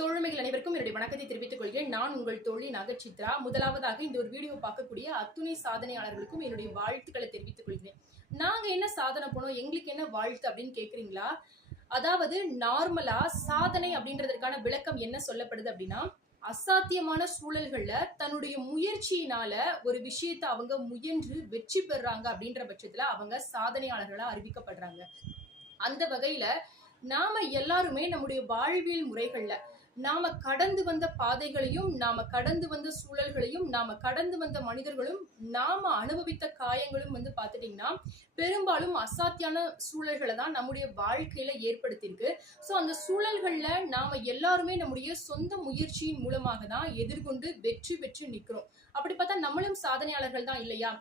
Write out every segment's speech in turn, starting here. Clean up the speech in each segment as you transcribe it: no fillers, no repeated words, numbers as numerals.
தோழமைகள் அனைவருக்கும் என்னுடைய வணக்கத்தை தெரிவித்துக் கொள்கிறேன். நான் உங்கள் தோழி நகச்சித்ரா. முதலாவதாக இந்த ஒரு வீடியோ பார்க்கக்கூடிய அத்துணை சாதனையாளர்களுக்கும் என்னுடைய வாழ்த்துக்களை தெரிவித்துக் கொள்கிறேன். நாங்க என்ன சாதனை பண்ணோம், எங்களுக்கு என்ன வாழ்த்து அப்படின்னு கேக்குறீங்களா? அதாவது நார்மலா சாதனை அப்படின்றதற்கான விளக்கம் என்ன சொல்லப்படுது அப்படின்னா, அசாத்தியமான சூழல்கள்ல தன்னுடைய முயற்சியினால ஒரு விஷயத்தை அவங்க முயன்று வெற்றி பெறாங்க அப்படின்ற பட்சத்துல அவங்க சாதனையாளர்களா அறிவிக்கப்படுறாங்க. அந்த வகையில நாம எல்லாருமே நம்முடைய வாழ்வியல் முறைகள்ல நாம கடந்து வந்த பாதைகளையும், நாம கடந்து வந்த சூழல்களையும், நாம கடந்து வந்த மனிதர்களும், நாம அனுபவித்த காயங்களும் பாத்துட்டீங்கன்னா பெரும்பாலும் அசாத்தியான சூழல்களை தான் நம்முடைய வாழ்க்கையில ஏற்படுத்தியிருக்கு. சோ அந்த சூழல்கள்ல நாம எல்லாருமே நம்முடைய சொந்த முயற்சியின் மூலமாக தான் எதிர்கொண்டு வெற்றி பெற்று நிக்கிறோம். அப்படி பார்த்தா நம்மளும் சாதனையாளர்கள் தான் இல்லையா?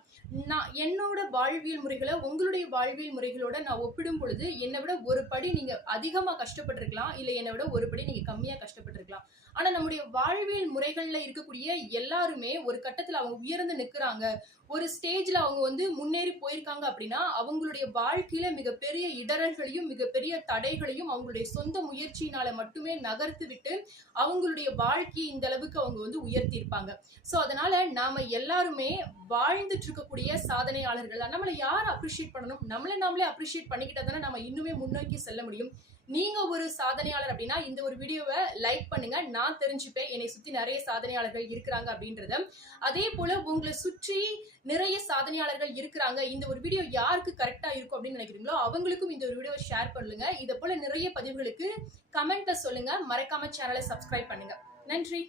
நான் என்னோட வாழ்வியல் முறைகளை உங்களுடைய வாழ்வியல் முறைகளோட நான் ஒப்பிடும் பொழுது என்னை விட ஒரு படி நீங்க அதிகமா கஷ்டப்பட்டிருக்கலாம், இல்ல என்னை விட ஒரு படி நீங்க கம்மியா கஷ்டப்பட்டிருக்கலாம். ஆனா நம்முடைய வாழ்வியல் முறைகள்ல இருக்கக்கூடிய எல்லாருமே ஒரு கட்டத்துல அவங்க உயர்ந்து நிக்கிறாங்க, ஒரு ஸ்டேஜ்ல அவங்க முன்னேறி போயிருக்காங்க அப்படின்னா அவங்களுடைய வாழ்க்கையில மிகப்பெரிய இடரல்களையும் மிகப்பெரிய தடைகளையும் அவங்களுடைய சொந்த முயற்சியினால மட்டுமே நகர்த்து விட்டு அவங்களுடைய வாழ்க்கையை இந்த அளவுக்கு அவங்க உயர்த்தி இருப்பாங்க. சோ அதனால நாம எல்லாருமே வாழ்ந்துட்டு இருக்கக்கூடிய சாதனையாளர்கள் தான். நம்மளை யார் அப்ரிஷியேட் பண்ணணும்? நம்மளை நாமளே அப்ரிஷியேட் பண்ணிக்கிட்டா தானே நம்ம இன்னுமே முன்னோக்கி செல்ல முடியும். நீங்க ஒரு சாதனையாளர் அப்படின்னா இந்த ஒரு வீடியோவை லைக் பண்ணுங்க. நான் தெரிஞ்சுப்பேன் என்னை சுத்தி நிறைய சாதனையாளர்கள் இருக்கிறாங்க அப்படின்றத. அதே போல உங்களை சுற்றி நிறைய சாதனையாளர்கள் இருக்கிறாங்க, இந்த ஒரு வீடியோ யாருக்கு கரெக்டா இருக்கும் அப்படின்னு நினைக்கிறீங்களோ அவங்களுக்கும் இந்த ஒரு வீடியோவை ஷேர் பண்ணுங்க. இதை போல நிறைய பதிவுகளுக்கு கமெண்ட்ல சொல்லுங்க. மறக்காம சேனலை சப்ஸ்கிரைப் பண்ணுங்க. நன்றி.